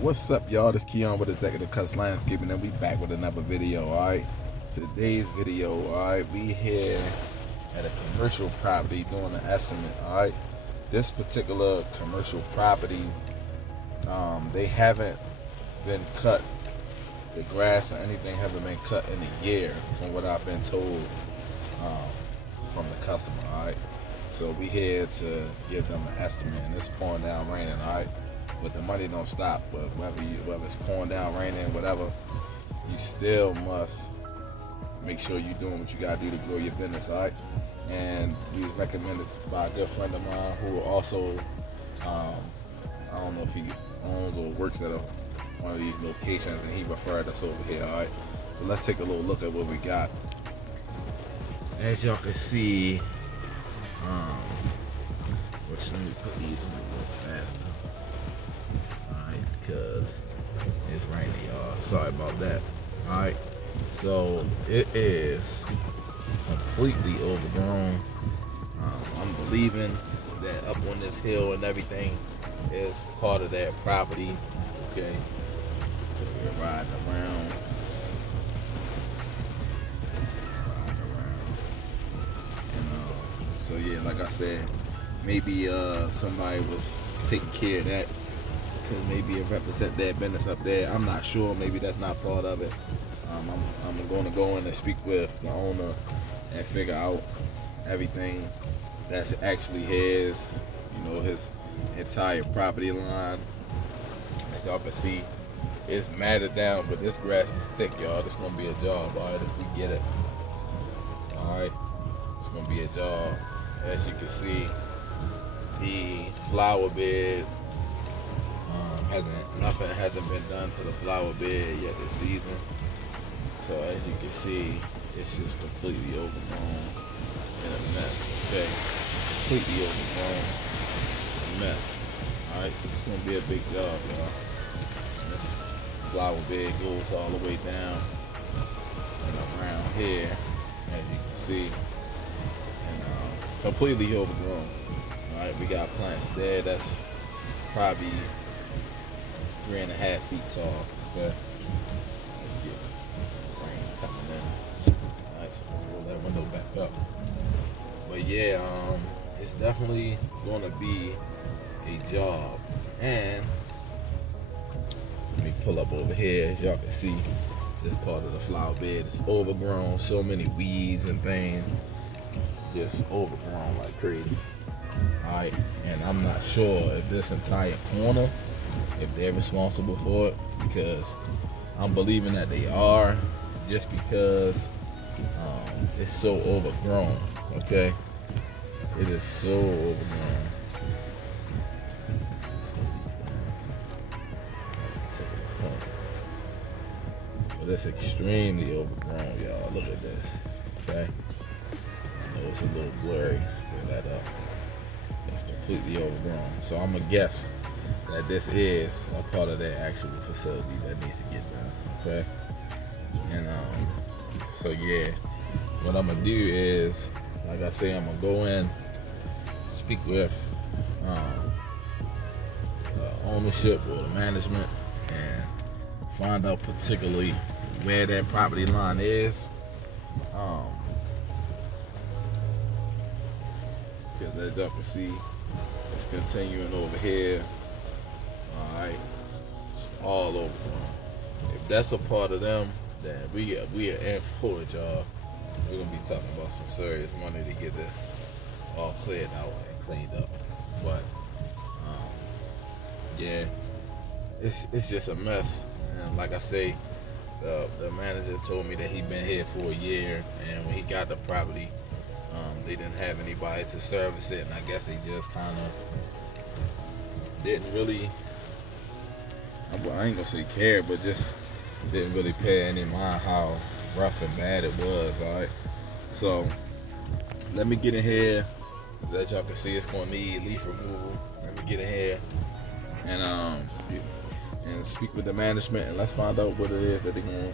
What's up, y'all? This Keon with Executive Cuts Landscaping, and we back with another video. Alright, today's video, alright, we here at a commercial property doing an estimate. Alright, this particular commercial property, they haven't been cut, the grass or anything haven't been cut in a year, from what I've been told from the customer. Alright, so we here to give them an estimate, and it's pouring down raining. Alright, but the money don't stop. But whether it's pouring down, raining, whatever, you still must make sure you're doing what you gotta do to grow your business. Alright, and we was recommended by a good friend of mine who also I don't know if he owns or works at one of these locations, and he referred us over here. Alright, so let's take a little look at what we got. As y'all can see, which, let me put these on a little faster. Alright, because it's rainy, y'all. Sorry about that. Alright, so it is completely overgrown. I'm believing that up on this hill and everything is part of that property. Okay, so we're riding around. So yeah, like I said, maybe somebody was taking care of that, because maybe it represent their business up there. I'm not sure. Maybe that's not part of it. I'm going to go in and speak with the owner and figure out everything that's actually his. You know, his entire property line. As y'all can see, it's matted down, but this grass is thick, y'all. This is gonna be a job, all right, if we get it. All right, it's gonna be a job. As you can see, the flower bed nothing hasn't been done to the flower bed yet this season. So as you can see, it's just completely overgrown and a mess. Okay, completely overgrown, a mess. All right, so it's gonna be a big job, y'all. This flower bed goes all the way down and around here, as you can see. Completely overgrown. All right, we got plants there that's probably 3.5 feet tall. Okay, let's get the rain's coming in. All right, so we'll roll that window back up. But yeah, it's definitely going to be a job. And let me pull up over here. As y'all can see, this part of the flower bed is overgrown. So many weeds and things. Just overgrown like crazy. Alright, and I'm not sure if this entire corner, if they're responsible for it, because I'm believing that they are, just because it's so overgrown. Okay, it is so overgrown. But it's extremely overgrown, y'all. Look at this. Okay, it's a little blurry. Clear that up. It's completely overgrown. So I'm gonna guess that this is a part of that actual facility that needs to get done. Okay. And so yeah, what I'm gonna do is, like I say, I'm gonna go in, speak with the ownership or the management, and find out particularly where that property line is. Because as y'all can see, it's continuing over here. Alright, it's all over. If that's a part of them, then we are in for it, y'all. We're gonna be talking about some serious money to get this all cleared out and cleaned up. But yeah, it's just a mess. And like I say, the manager told me that he'd been here for a year, and when he got the property, they didn't have anybody to service it, and I guess they just kind of didn't really, I ain't gonna say care, but just didn't really pay any mind how rough and bad it was. Alright, so let me get in here. As y'all can see, it's gonna need leaf removal. Let me get in here and speak with the management, and let's find out what it is that they're gonna,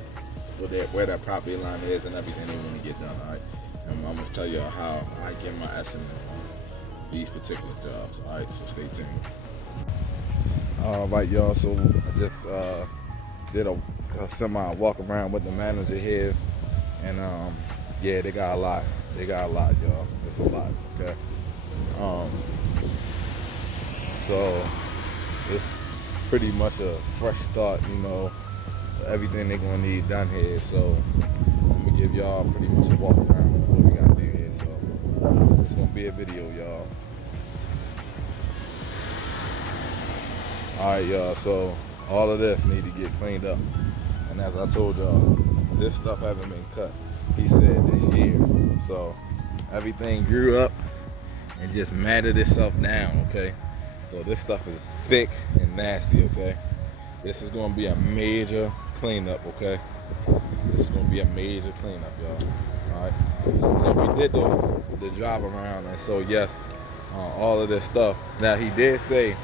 where that property line is and everything they want to get done. Alright, and I'm gonna tell y'all how I get my estimate on these particular jobs. Alright, so stay tuned. All right, y'all. So I just did a semi walk around with the manager here, and yeah, they got a lot. They got a lot, y'all. It's a lot. Okay. Um, so it's pretty much a fresh start, everything they're gonna need done here. So I'm gonna give y'all pretty much a walk around of what we gotta do here. So it's gonna be a video, y'all. All right, y'all. So all of this need to get cleaned up, and as I told y'all, this stuff haven't been cut. He said this year. So everything grew up and just matted itself down. Okay. So this stuff is thick and nasty. Okay. This is gonna be a major cleanup. Okay. This is gonna be a major cleanup, y'all. All right. So we did the drive around, and so yes, all of this stuff. Now he did say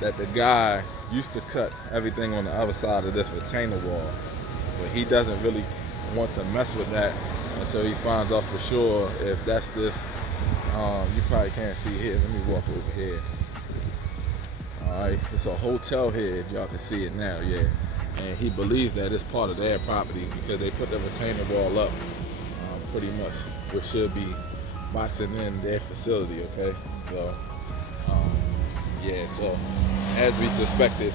that the guy used to cut everything on the other side of this retainer wall, but he doesn't really want to mess with that until he finds out for sure if that's this. You probably can't see here. Let me walk over here. All right, it's a hotel here. If y'all can see it now, yeah. And he believes that it's part of their property because they put the retainer wall up, pretty much, which should be boxing in their facility. Okay, so yeah. So as we suspected,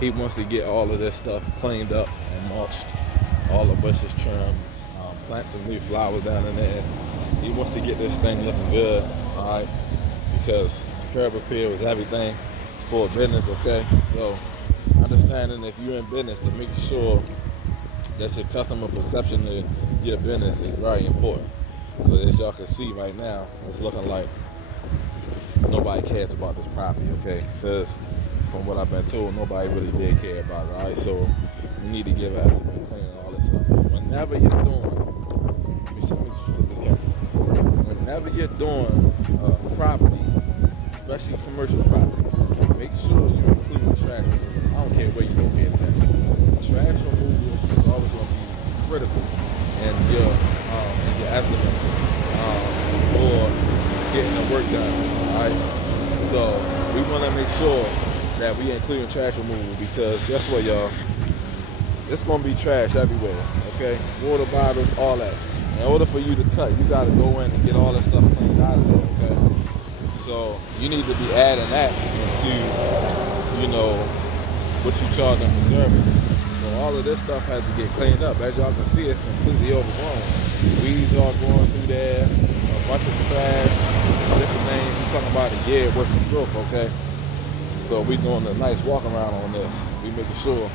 he wants to get all of this stuff cleaned up and mulched, all the bushes trimmed, plant some new flowers down in there. He wants to get this thing looking good, all right, because curb appeal is everything for a business, okay? So understanding if you're in business, to make sure that your customer perception of your business is very important. So as y'all can see right now, it's looking like nobody cares about this property, okay? Because from what I've been told, nobody really did care about it, all right? So we need to give us and clean all this up. Whenever you're doing, let me flip this camera. Whenever you're doing property, especially commercial properties, make sure you include trash removal. I don't care where you locate it at. Trash removal is always going to be critical in your estimate for getting the work done. All right. So we want to make sure that we include trash removal because guess what, y'all? It's going to be trash everywhere. Okay, water bottles, all that. In order for you to cut, you got to go in and get all that stuff cleaned out of there. Okay. So you need to be adding that into, what you charge them for service. So all of this stuff has to get cleaned up. As y'all can see, it's completely overgrown. Weeds are going through there, a bunch of trash, different things. We're talking about a year worth of growth, okay? So we doing a nice walk around on this. We making sure.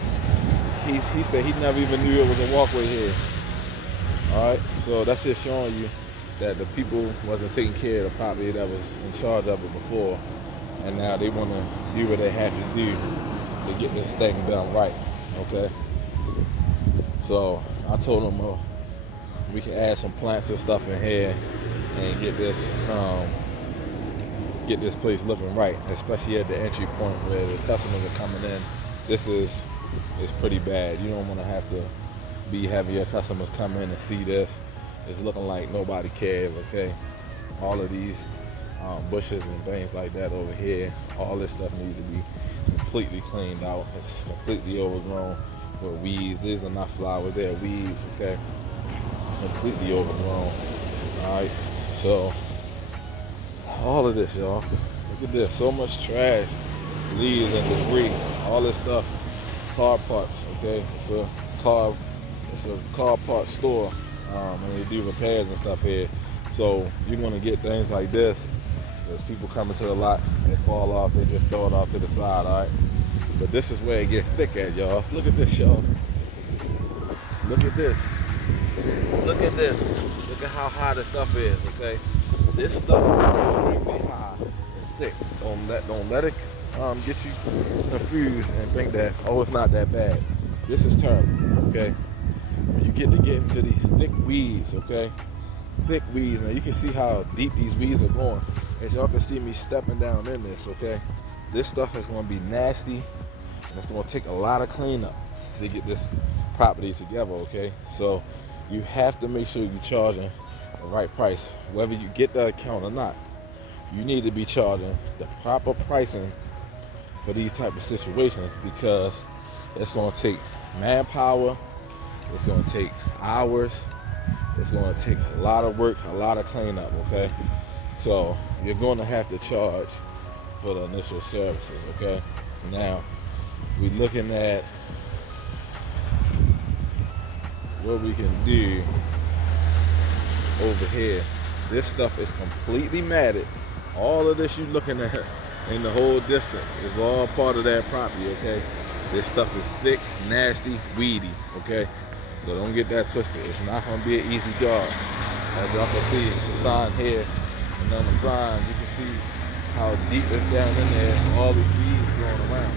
He said he never even knew it was a walkway here. All right, so that's just showing you that the people wasn't taking care of the property that was in charge of it before, and now they want to do what they have to do to get this thing done right. Okay. So I told them we can add some plants and stuff in here and get this place looking right, especially at the entry point where the customers are coming in. This is pretty bad. You don't want to have to be having your customers come in and see this. It's looking like nobody cares, okay? All of these bushes and things like that over here, all this stuff needs to be completely cleaned out. It's completely overgrown with weeds. These are not flowers, they're weeds, okay? Completely overgrown. All right, so all of this, y'all. Look at this, so much trash, leaves and debris, all this stuff. Car parts, okay? It's a car part store, and they do repairs and stuff here. So you're gonna get things like this. As people come into the lot, they fall off, they just throw it off to the side, all right? But this is where it gets thick at, y'all. Look at this, y'all. Look at this. Look at this. Look at how high the stuff is, okay? This stuff is extremely high and thick. Don't let it get you confused and think that, oh, it's not that bad. This is terrible, okay? When you get into these thick weeds, okay? Thick weeds. Now you can see how deep these weeds are going. As y'all can see me stepping down in this, okay? This stuff is going to be nasty, and it's going to take a lot of cleanup to get this property together, okay? So you have to make sure you're charging the right price, whether you get that account or not. you need to be charging the proper pricing for these type of situations, because it's going to take manpower, it's going to take hours, it's going to take a lot of work, a lot of cleanup, okay? So you're going to have to charge for the initial services, okay? Now, we're looking at what we can do over here. This stuff is completely matted. All of this you're looking at in the whole distance is all part of that property, okay? This stuff is thick, nasty, weedy, okay? So don't get that twisted. It's not gonna be an easy job. As y'all can see, it's a sign here, and on the sign you can see how deep it's down in there, all these weeds going around.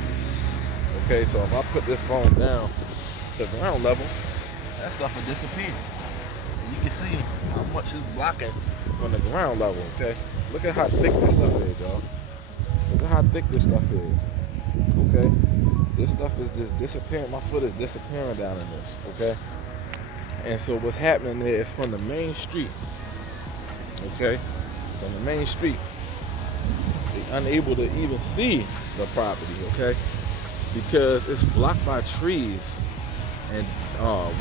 Okay, so if I put this phone down to ground level, that stuff will disappear. And you can see how much is blocking from the ground level, okay? Look at how thick this stuff is, y'all. Look at how thick this stuff is, okay? This stuff is just disappearing. My foot is disappearing down in this, okay? And so what's happening there is from the main street, okay? From the main street, they're unable to even see the property, okay? Because it's blocked by trees and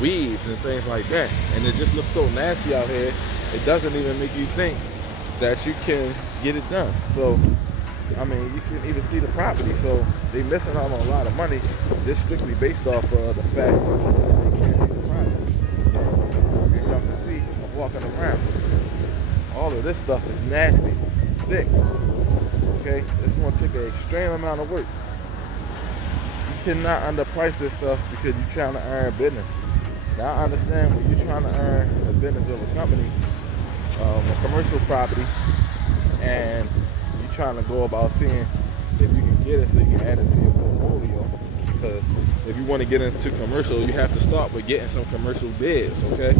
weeds and things like that. And it just looks so nasty out here, it doesn't even make you think that you can get it done. So, I mean, you can even see the property. So they're missing out on a lot of money just strictly based off of the fact that they can't see the property. So, as y'all can see, I'm walking around. All of this stuff is nasty, thick, okay? It's gonna take an extreme amount of work. You cannot underprice this stuff because you're trying to earn business. Now I understand when you're trying to earn the business of a company, a commercial property, and you're trying to go about seeing if you can get it so you can add it to your portfolio. Because if you want to get into commercial, you have to start with getting some commercial bids, okay?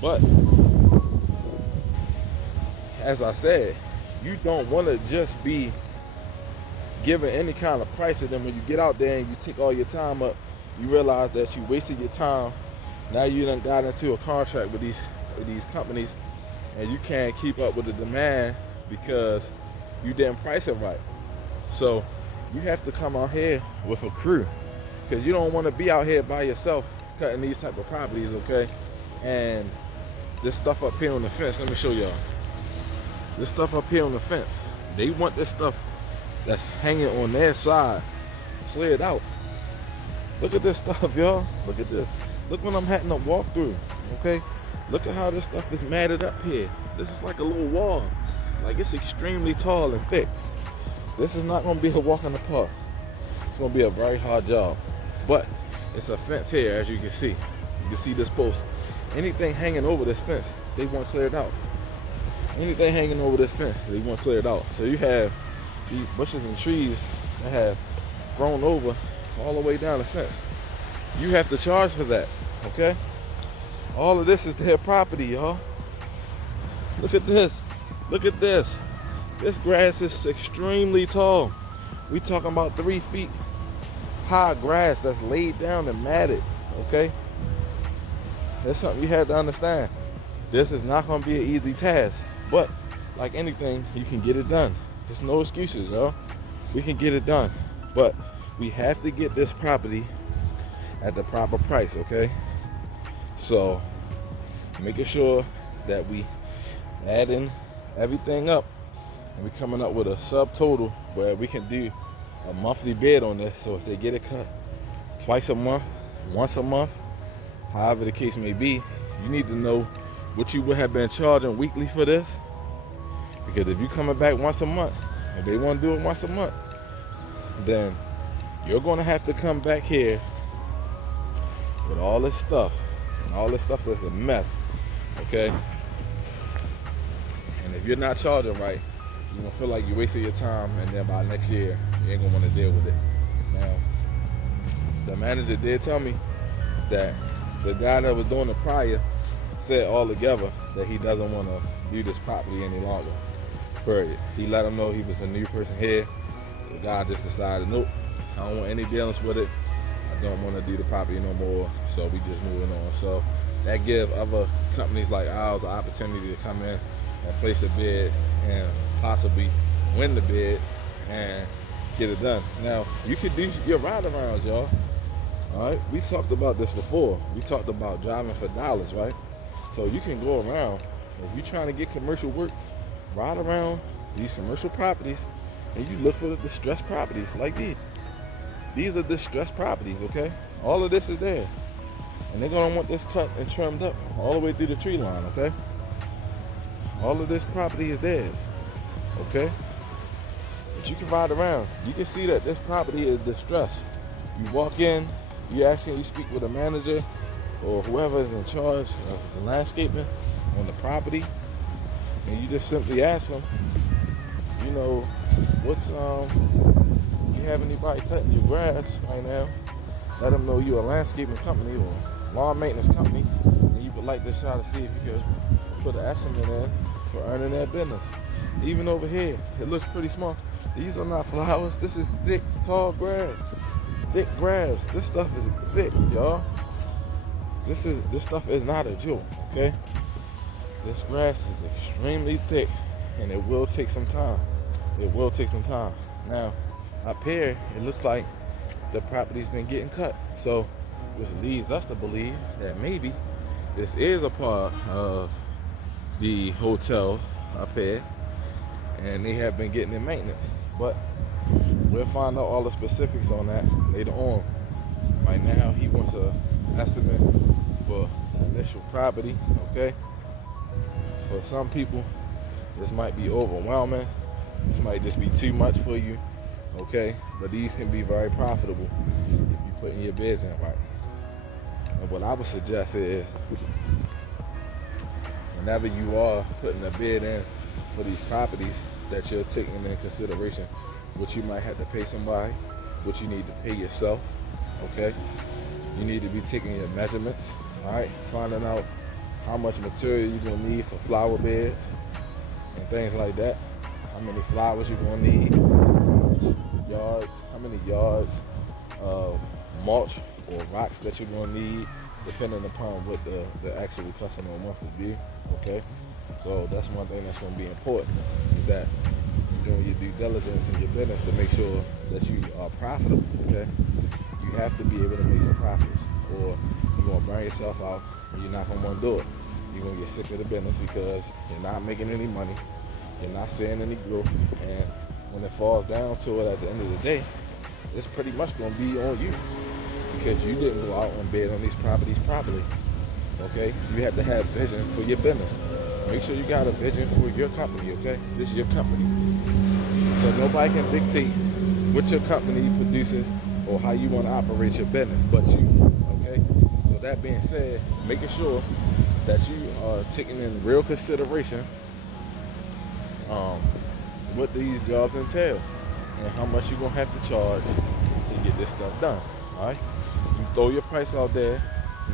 But as I said, you don't want to just be giving any kind of price, and then when you get out there and you take all your time up, you realize that you wasted your time. Now you done got into a contract with these companies, and you can't keep up with the demand because you didn't price it right. So you have to come out here with a crew, because you don't want to be out here by yourself cutting these type of properties, okay? And this stuff up here on the fence, let me show y'all. This stuff up here on the fence, they want this stuff that's hanging on their side cleared out. Look at this stuff, y'all. Look at this. Look what I'm having to walk through, okay? Look at how this stuff is matted up here. This is like a little wall. Like, it's extremely tall and thick. This is not gonna be a walk in the park. It's gonna be a very hard job. But it's a fence here, as you can see. You can see this post. Anything hanging over this fence, they want cleared out. Anything hanging over this fence, they want cleared out. So you have these bushes and trees that have grown over all the way down the fence. You have to charge for that, okay? All of this is their property, y'all. Look at this. Look at this. This grass is extremely tall. We talking about 3 feet high grass that's laid down and matted, okay? That's something you have to understand. This is not gonna be an easy task, but like anything, you can get it done. There's no excuses, y'all. We can get it done, but we have to get this property at the proper price, okay? So making sure that we adding everything up and we coming up with a subtotal where we can do a monthly bid on this. So if they get it cut twice a month, once a month, however the case may be, you need to know what you would have been charging weekly for this. Because if you're coming back once a month, if they want to do it once a month, then you're going to have to come back here with all this stuff. And all this stuff is a mess, okay? And if you're not charging right, you're going to feel like you wasted your time, and then by next year, you ain't going to want to deal with it. Now, the manager did tell me that the guy that was doing it prior said all together that he doesn't want to do this property any longer. Period. He let him know he was a new person here. The guy just decided, nope, I don't want any dealings with it. I don't want to do the property no more. So we just moving on. So that gives other companies like ours the opportunity to come in and place a bid and possibly win the bid and get it done. Now, you could do your ride arounds, y'all. All right, we talked about this before. We talked about driving for dollars, right? So you can go around. If you're trying to get commercial work, ride around these commercial properties and you look for the distressed properties like these. These are distressed properties, okay? All of this is theirs. And they're gonna want this cut and trimmed up all the way through the tree line, okay? All of this property is theirs, okay? But you can ride around. You can see that this property is distressed. You walk in, you asking, you speak with a manager or whoever is in charge of the landscaping on the property, and you just simply ask them, you know, what's you have anybody cutting your grass right now? Let them know you're a landscaping company or lawn maintenance company, and you would like to try to see if you could put an estimate in for earning that business. Even over here, it looks pretty small. These are not flowers. This is thick, tall grass. Thick grass. This stuff is thick, y'all. This stuff is not a joke, okay? This grass is extremely thick, and it will take some time. It will take some time. Now, up here, it looks like the property's been getting cut. So, which leads us to believe that maybe this is a part of the hotel up here, and they have been getting their maintenance. But we'll find out all the specifics on that later on. Right now, he wants an estimate for the initial property, okay? For some people, this might be overwhelming. This might just be too much for you, okay? But these can be very profitable if you put in your bids in right. And what I would suggest is, whenever you are putting a bid in for these properties, that you're taking into consideration what you might have to pay somebody, what you need to pay yourself, okay? You need to be taking your measurements, all right? Finding out how much material you're gonna need for flower beds and things like that. How many flowers you're gonna need, how many yards of mulch or rocks that you're gonna need, depending upon what the actual customer wants to do, okay? So that's one thing that's gonna be important, is that you're doing your due diligence in your business to make sure that you are profitable, okay? You have to be able to make some profits, or you're gonna burn yourself out and you're not gonna wanna do it. You're gonna get sick of the business because you're not making any money, you're not seeing any growth, and when it falls down to it at the end of the day, it's pretty much gonna be on you because you didn't go out and bid on these properties properly, okay? You have to have vision for your business. Make sure you got a vision for your company, okay? This is your company. So nobody can dictate what your company produces or how you want to operate your business but you, okay? So that being said, making sure that you are taking in real consideration what these jobs entail and how much you're going to have to charge to get this stuff done, all right? You throw your price out there.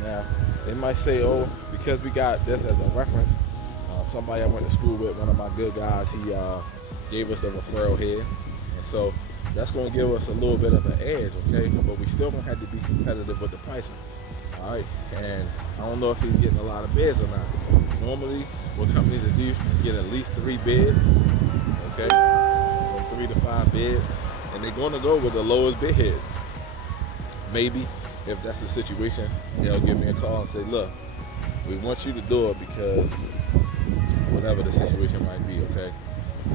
Now, they might say, oh, because we got this as a reference, somebody I went to school with, one of my good guys, he gave us the referral here. And so that's going to give us a little bit of an edge, okay? But we still going to have to be competitive with the pricing, all right? And I don't know if he's getting a lot of bids or not. Normally, what companies do, get at least 3 bids, okay? From 3 to 5 bids. And they're going to go with the lowest bid hit. Maybe, if that's the situation, they'll give me a call and say, look, we want you to do it because whatever the situation might be, okay?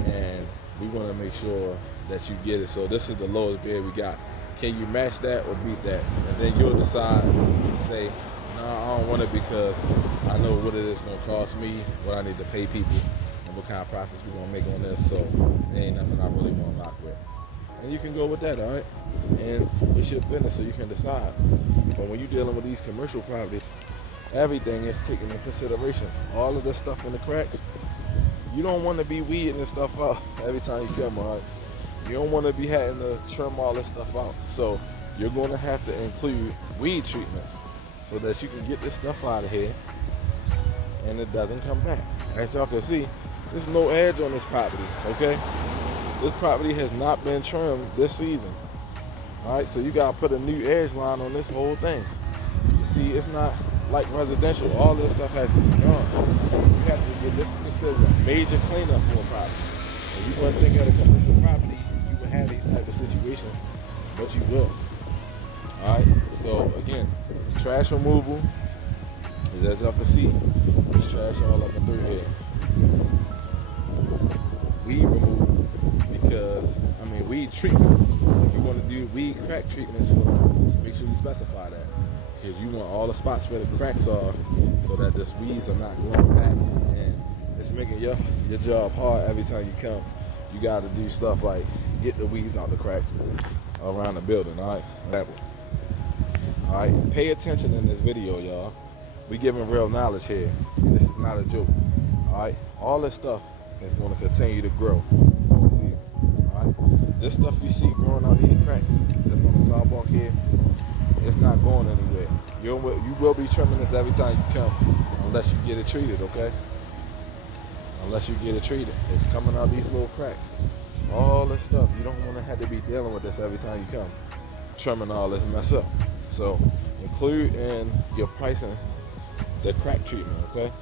And we want to make sure that you get it. So this is the lowest bid we got. Can you match that or beat that? And then you'll decide and say, no, I don't want it because I know what it is going to cost me, what I need to pay people, and what kind of profits we're going to make on this. So there ain't nothing I really want to rock with. And you can go with that, all right? And it's your business, so you can decide. But when you're dealing with these commercial properties, everything is taken into consideration. All of this stuff in the crack, you don't want to be weeding this stuff out every time you come, all right? You don't want to be having to trim all this stuff out. So you're going to have to include weed treatments so that you can get this stuff out of here and it doesn't come back. As y'all can see, there's no edge on this property, okay? This property has not been trimmed this season. All right, so you gotta put a new edge line on this whole thing. You see, it's not like residential, all this stuff has to be gone. You have to get this is considered a major cleanup for a property. If you want to think at a commercial property, you would have these type of situations, but you will. Alright, so again, trash removal is, as y'all can see, there's trash all up and through here. Weed removal, because weed treatment. If you want to do weed crack treatments for them, make sure you specify that, because you want all the spots where the cracks are, so that the weeds are not growing back, and it's making your job hard every time you come. You got to do stuff like get the weeds out the cracks around the building. All right, pay attention in this video, y'all. We giving real knowledge here, and this is not a joke. All right, all this stuff is going to continue to grow. See, all right, this stuff you see growing out these cracks that's on the sidewalk here, it's not going anywhere. You will be trimming this every time you come, unless you get it treated, okay? Unless you get it treated, it's coming out these little cracks. All this stuff, you don't want to have to be dealing with this every time you come, trimming all this mess up. So include in your pricing the crack treatment, okay?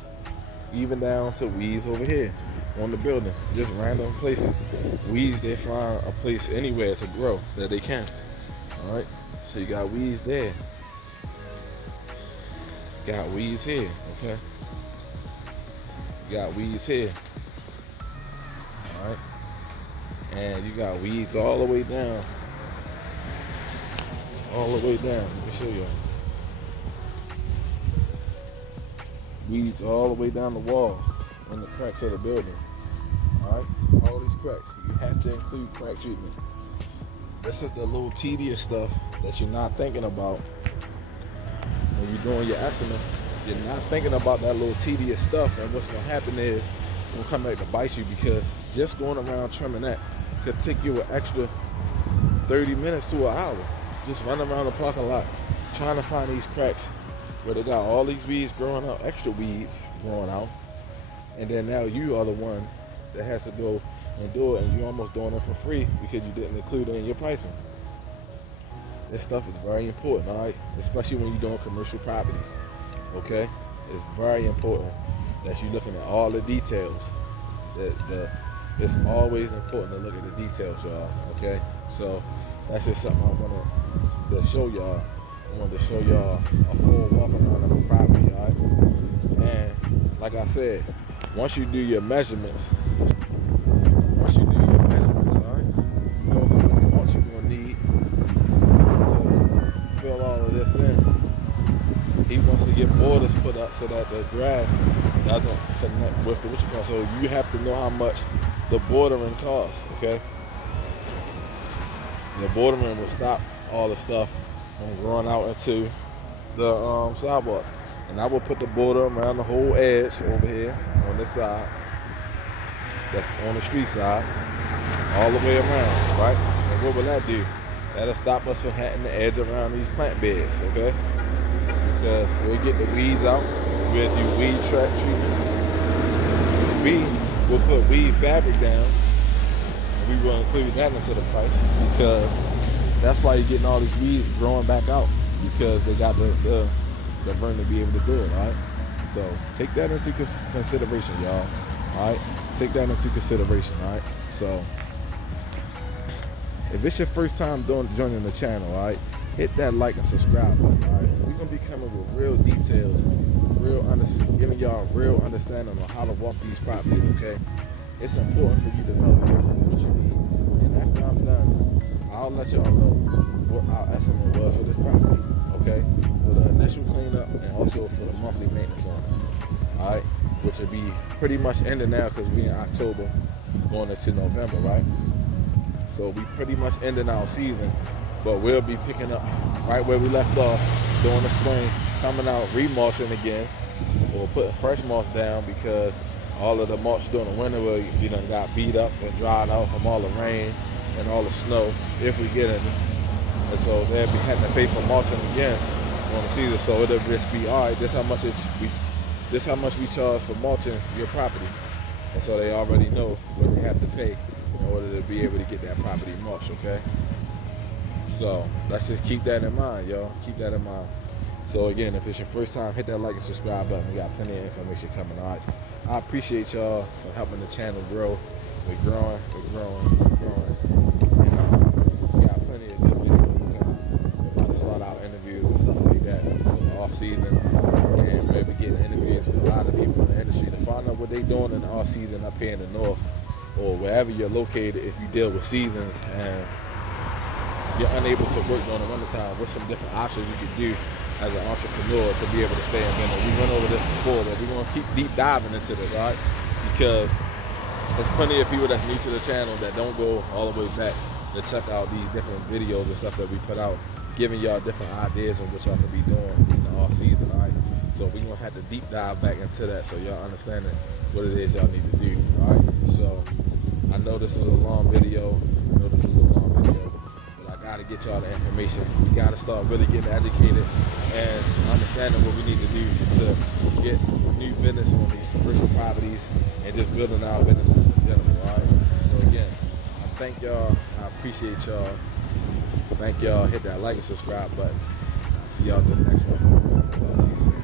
Even down to weeds over here on the building, just random places. Weeds, they find a place anywhere to grow that they can. All right, so you got weeds there, got weeds here, okay? You got weeds here, all right, and you got weeds all the way down, all the way down. Let me show you. Weeds all the way down the wall in the cracks of the building. All right, all these cracks. You have to include crack treatment. This is the little tedious stuff that you're not thinking about when you're doing your estimate. You're not thinking about that little tedious stuff, and what's going to happen is it's going to come back to bite you, because just going around trimming that could take you an extra 30 minutes to an hour. Just running around the parking lot trying to find these cracks where they got all these weeds growing out, extra weeds growing out, and then now you are the one that has to go and do it, and you're almost doing it for free because you didn't include it in your pricing. This stuff is very important, all right? Especially when you're doing commercial properties, okay? It's very important that you're looking at all the details. It's always important to look at the details, y'all, okay? So that's just something I wanted to show y'all. I wanted to show y'all a full walk around of the property, all right? And like I said, once you do your measurements, all right, you know how much mulch you're gonna need to fill all of this in. He wants to get borders put up so that the grass doesn't connect with the what you call. So you have to know how much the bordering costs, okay? The bordering will stop all the stuff from growing out into the sidewalk. And I will put the border around the whole edge over here on this side. That's on the street side, all the way around, right? And what will that do? That'll stop us from having the edge around these plant beds, okay? Because we'll get the weeds out, we'll do weed track treatment. We'll put weed fabric down, and we will include that into the price, because that's why you're getting all these weeds growing back out, because they got the burn to be able to do it, all right? So take that into consideration, y'all, all right? Take that into consideration, all right? So if it's your first time joining the channel, all right, hit that like and subscribe button, all right? We're gonna be coming with real details, giving y'all real understanding on how to walk these properties, okay? It's important for you to know what you need. And after I'm done, I'll let y'all know what our estimate was for this property, okay? For the initial cleanup and also for the monthly maintenance on it, all right? Which will be pretty much ending now, because we're in October going into November, right? So we pretty much ending our season, but we'll be picking up right where we left off during the spring, coming out remulching again, or putting fresh mulch down, because all of the mulch during the winter will be done got beat up and dried out from all the rain and all the snow, if we get any. And so they'll be having to pay for mulching again on the season. So it'll just be, all right, this how much we charge for mulching your property. And so they already know what they have to pay in order to be able to get that property mulched, okay? So let's just keep that in mind, y'all. Keep that in mind. So again, if it's your first time, hit that like and subscribe button. We got plenty of information coming. All right, I appreciate y'all for helping the channel grow. We're growing, we're growing. We got plenty of good videos coming. We're about to start out interviews and stuff like that for the off season, and maybe getting interviews with a lot of people in the industry to find out what they're doing in the off season up here in the north, or wherever you're located. If you deal with seasons and you're unable to work during the wintertime, what's some different options you could do as an entrepreneur to be able to stay in business. We went over this before, but we're going to keep deep diving into this, all right? Because there's plenty of people that's new to the channel that don't go all the way back to check out these different videos and stuff that we put out, giving y'all different ideas on what y'all can be doing in the off season, all right? So we're going to have to deep dive back into that so y'all understand what it is y'all need to do, all right? So I know this is a long video. Got to get y'all the information. We got to start really getting educated and understanding what we need to do to get new business on these commercial properties and just building our businesses in general. All right. So again, I thank y'all. I appreciate y'all. Thank y'all. Hit that like and subscribe button. I'll see y'all in the next one. Talk to you soon.